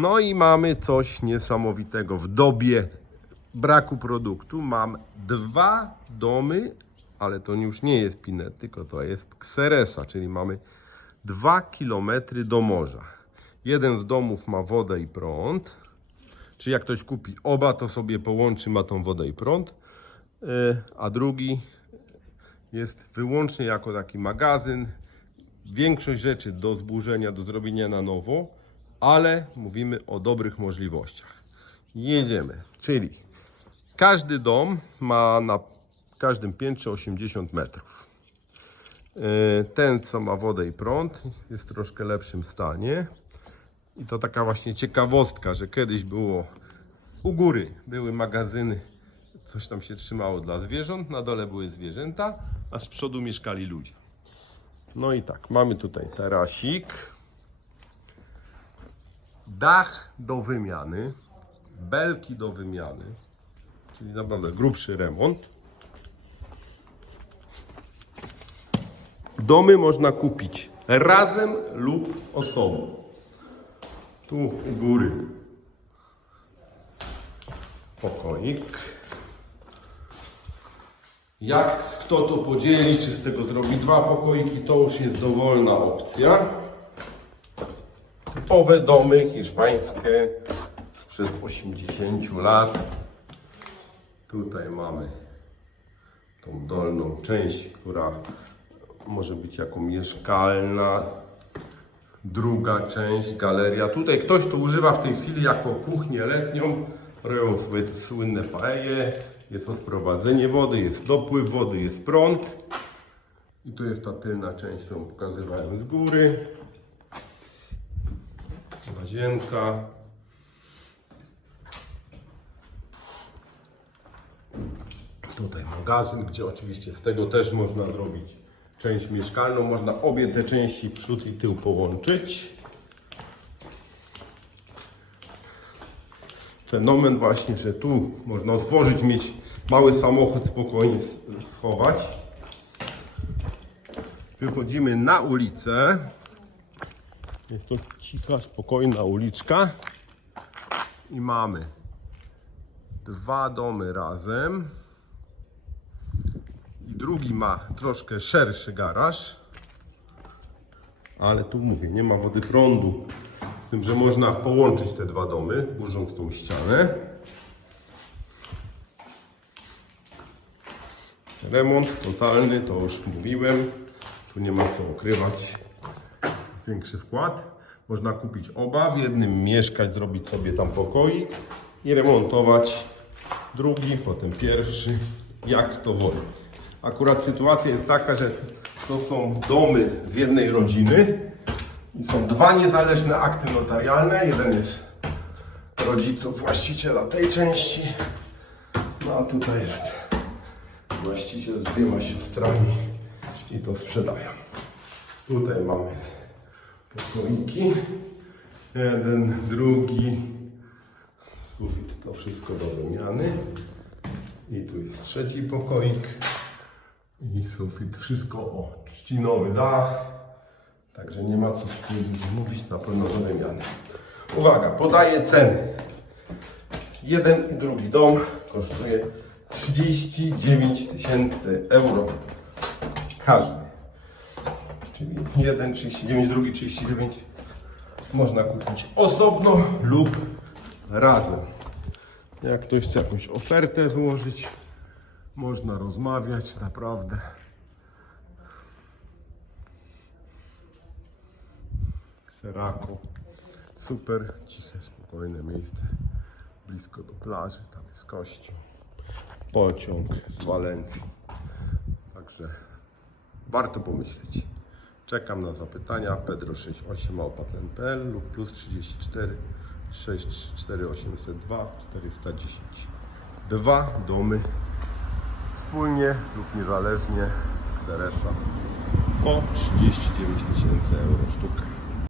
No i mamy coś niesamowitego. W dobie braku produktu mam dwa domy, ale to już nie jest Pinet, tylko to jest Xeresa, czyli mamy dwa kilometry do morza. Jeden z domów ma wodę i prąd, czy jak ktoś kupi oba, to sobie połączy, ma tą wodę i prąd, yy, a drugi jest wyłącznie jako taki magazyn. Większość rzeczy do zburzenia, do zrobienia na nowo, ale mówimy o dobrych możliwościach. Jedziemy, czyli każdy dom ma na każdym piętrze 80 metrów. Yy, Ten, co ma wodę i prąd, jest w troszkę lepszym stanie. I to taka właśnie ciekawostka, że kiedyś było u góry były magazyny, coś tam się trzymało dla zwierząt, na dole były zwierzęta, a z przodu mieszkali ludzie. No i tak, mamy tutaj tarasik, dach do wymiany, belki do wymiany, czyli naprawdę grubszy remont. Domy można kupić razem lub osobno. Tu u góry pokoik. Jak kto to podzieli, czy z tego zrobi dwa pokoiki, to już jest dowolna opcja. Typowe domy hiszpańskie sprzed 80 lat. Tutaj mamy tą dolną część, która może być jako mieszkalna. Druga część, galeria. Tutaj ktoś to używa w tej chwili jako kuchnię letnią. Robią sobie te słynne paeje. Jest odprowadzenie wody, jest dopływ wody, jest prąd. I tu jest ta tylna część, którą pokazywałem z góry. Łazienka. Tutaj magazyn, gdzie oczywiście z tego też można zrobić część mieszkalną. Można obie te części, przód i tył połączyć. Fenomen właśnie, że tu można otworzyć, mieć mały samochód spokojnie schować. Wychodzimy na ulicę. Jest to cicha, spokojna uliczka. I mamy dwa domy razem. I drugi ma troszkę szerszy garaż. Ale tu mówię, nie ma wody prądu. Z tym, że można połączyć te dwa domy, burząc tą ścianę. Remont totalny, to już mówiłem. Tu nie ma co ukrywać. Większy wkład. Można kupić oba, w jednym mieszkać, zrobić sobie tam pokoik i remontować drugi, potem pierwszy, jak to woli. Akurat sytuacja jest taka, że to są domy z jednej rodziny i są dwa niezależne akty notarialne. Jeden jest rodziców właściciela tej części, no a tutaj jest właściciel z dwiema siostrami i to sprzedają. Tutaj mamy pokoiki. Jeden, drugi. Sufit to wszystko do wymiany. I tu jest trzeci pokoik. I sufit. Wszystko o trzcinowy dach. Także nie ma co tu dużo mówić, na pewno do wymiany. Uwaga, podaję ceny. Jeden i drugi dom kosztuje 39 tysięcy euro. Każdy. Czyli jeden 39, drugi 39 można kupić osobno lub razem. Jak ktoś chce jakąś ofertę złożyć, można rozmawiać naprawdę. Seraku. Super, ciche, spokojne miejsce. Blisko do plaży, tam jest kościół. Pociąg z Walencji. Także warto pomyśleć. Czekam na zapytania. pedro68małpatlen.pl lub plus 34 64802 410. Dwa domy wspólnie lub niezależnie Xeresa po 39 tysięcy euro sztuka.